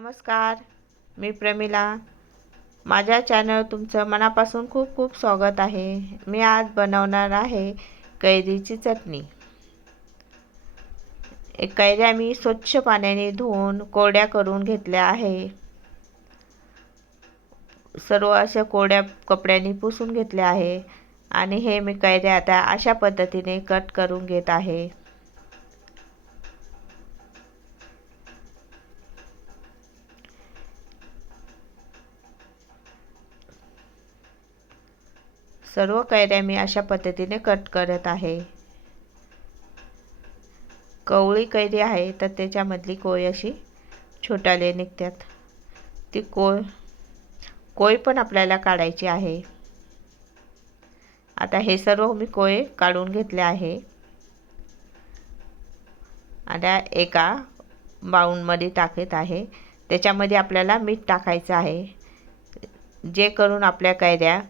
नमस्कार मी प्रमिला. माझ्या चॅनल तुमचं मनापासून खूप खूप स्वागत आहे. मी आज बनवणार आहे कैरीची चटणी. कैऱ्या मी स्वच्छ पाण्याने धुवून कोरड्या करून घेतल्या आहे. सर्व अशा कोरड्या कपड्यांनी पुसून घेतल्या आहे. आणि हे मी कैऱ्या आता अशा पद्धतीने कट करून घेत आहे. सर्व कैऱ्या मी अशा पद्धतीने कट करत आहे. कवळी कैरी आहे तर त्याच्यामधली कोय अशी छोटाले निघतात ती कोय कोय पण आपल्याला काढायची आहे. आता हे सर्व मी कोय काढून घेतले आहे. आता एका बाऊंडमध्ये टाकत आहे. त्याच्यामध्ये आपल्याला मीठ टाकायचं आहे. जे करून आपल्या कैऱ्या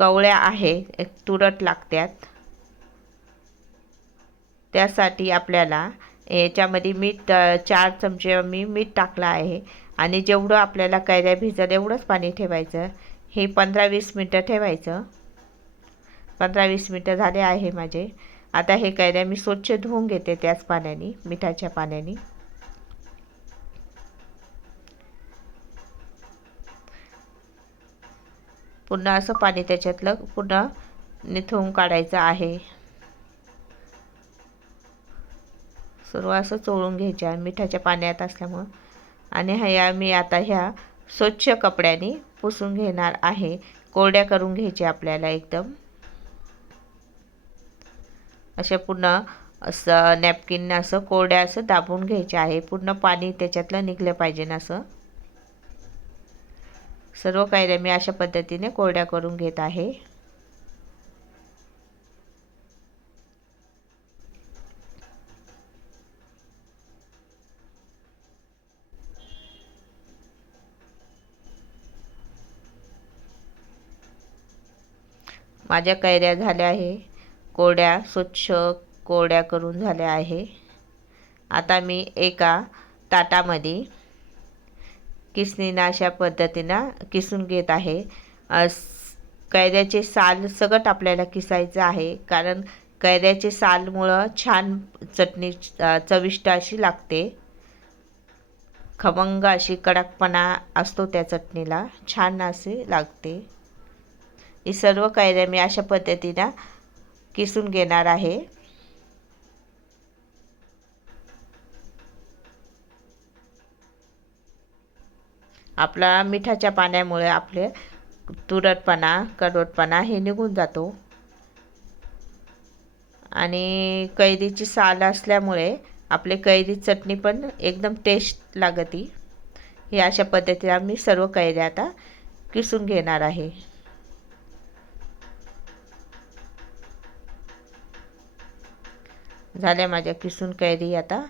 कवळ्या आहे एक तुरट लागतात त्यासाठी आपल्याला याच्यामध्ये मीठ चार चमचे मी मीठ टाकलं आहे. आणि जेवढं आपल्याला कैऱ्या भिजल एवढंच पाणी ठेवायचं. हे पंधरा वीस मिनटं ठेवायचं. पंधरा वीस मिनटं झाले आहे माझे. आता हे कैऱ्या मी स्वच्छ धुवून घेते त्याच पाण्याने मिठाच्या पाण्याने. पुन्हा असं पाणी त्याच्यातलं पुन्हा निथळून काढायचं आहे. सर्व असं चोळून घ्यायच्या मिठाच्या पाण्यात असल्यामुळं. आणि ह्या मी आता ह्या स्वच्छ कपड्याने पुसून घेणार आहे. कोरड्या करून घ्यायच्या आपल्याला एकदम. अशा पुन्हा असं नॅपकिन असं कोरड्या असं दाबून घ्यायचे आहे. पूर्ण पाणी त्याच्यातलं निघलं पाहिजे ना असं. सर्व कैऱ्या मी अशा पद्धतीने कोरड्या करून घेत आहे. माझ्या कैऱ्या झाल्या आहे. कोरड्या स्वच्छ कोरड्या करून झाल्या आहे. आता मी एका ताटामध्ये किसणीनं अशा पद्धतीनं किसून घेत आहे. कैऱ्याचे साल सगट आपल्याला किसायचं आहे. कारण कैऱ्याचे सालमुळं छान चटणी चविष्ट अशी लागते. खमंग अशी कडकपणा असतो त्या चटणीला. छान असे लागते. ही सर्व कैऱ्या मी अशा पद्धतीनं किसून घेणार आहे. आपला मिठाच्या पाण्यामुळे आपले तुरटपणा कडवटपणा हे निघून जातो. आणि कैरीची साल असल्यामुळे आपले कैरी चटणी पण एकदम टेस्ट लागती. हे अशा पद्धतीने आम्ही सर्व कैऱ्या आता किसून घेणार आहे. झाल्या माझ्या किसून कैरी आता.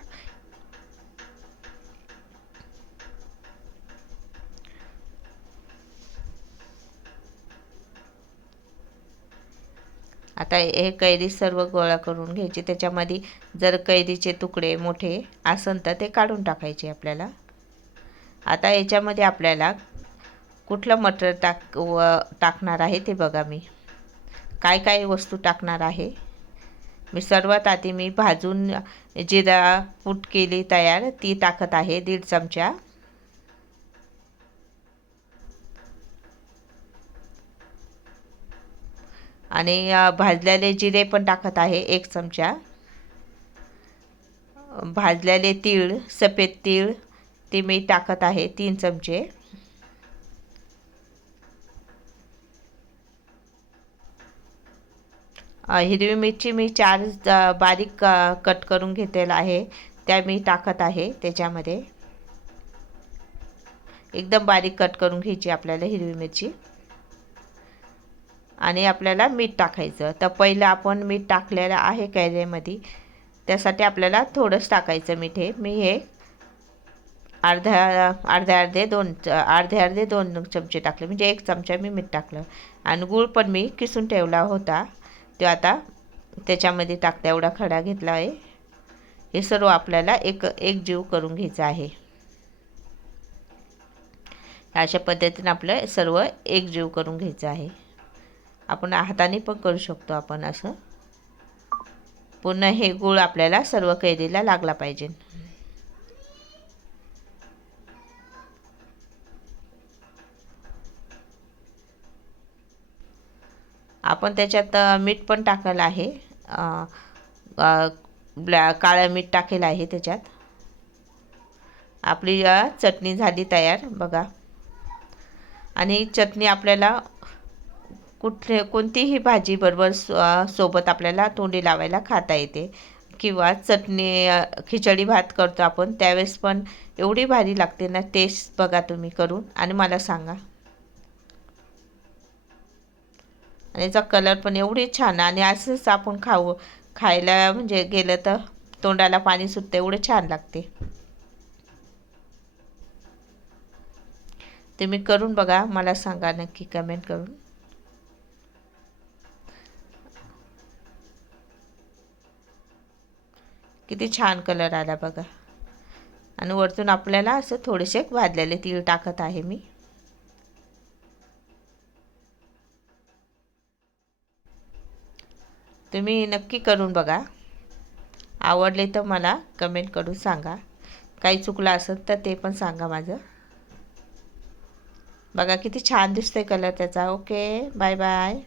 आता हे कैरी सर्व गोळा करून घ्यायची. त्याच्यामध्ये जर कैरीचे तुकडे मोठे असन तर ते काढून टाकायचे आपल्याला. आता याच्यामध्ये आपल्याला कुठलं मटर टाक व टाकणार आहे ते बघा मी. काय काय वस्तू टाकणार आहे? मी सर्वात आधी मी भाजून जिरा पूट केली तयार ती टाकत आहे दीड चमचा. आणि भाजलेले जिरे पण टाकत आहे एक चमचा. भाजलेले तीळ सफेद तीळ ते मी टाकत आहे तीन चमचे. हिरवी मिरची मी चार बारीक कट करून घेतलेला आहे त्या मी टाकत आहे त्याच्यामध्ये. एकदम बारीक कट करून घ्यायची आपल्याला हिरवी मिरची. आणि आपल्याला मीठ टाकायचं. तर पहिलं आपण मीठ टाकलेलं आहे कैऱ्यामध्ये त्यासाठी आपल्याला थोडंच टाकायचं मीठ हे. मी हे अर्ध्या अर्धे अर्धे दोन अर्धे अर्धे दोन चमचे टाकले. म्हणजे एक चमचा मी मीठ टाकलं. आणि गूळ पण मी किसून ठेवला होता. तो आता त्याच्यामध्ये टाकता एवढा खडा घेतला आहे. हे सर्व आपल्याला एक एक जीव करून घ्यायचा आहे. अशा पद्धतीने आपलं सर्व एकजीव करून घ्यायचं आहे. आपण हाताने पण करू शकतो आपण असं. पुन्हा हे गूळ आपल्याला सर्व कैरीला लागला पाहिजे. आपण त्याच्यात मीठ पण टाकलं आहे. ब्लॅ काळं मीठ टाकेलं आहे त्याच्यात. आपली चटणी झाली तयार बघा. आणि चटणी आपल्याला कुठले कोणतीही भाजी बरोबर सो सोबत आपल्याला तोंडी लावायला खाता येते. किंवा चटणी खिचडी भात करतो आपण त्यावेळेस पण एवढी भारी लागते ना टेस्ट बघा तुम्ही करून. आणि मला सांगा. आणि याचा कलर पण एवढी छान आणि असंच आपण खाऊ खायला म्हणजे गेलं तर तोंडाला पाणी सुटतं एवढं छान लागते. तुम्ही करून बघा मला सांगा नक्की कमेंट करून. किती छान कलर आला बघा. आणि वरतून आपल्याला असं थोडेसे भाजलेले तीळ टाकत आहे मी. तुम्ही नक्की करून बघा. आवडले तर मला कमेंट करून सांगा. काही चुकलं असेल तर ते पण सांगा माझं. बघा किती छान दिसतंय कलर त्याचा. Okay bye bye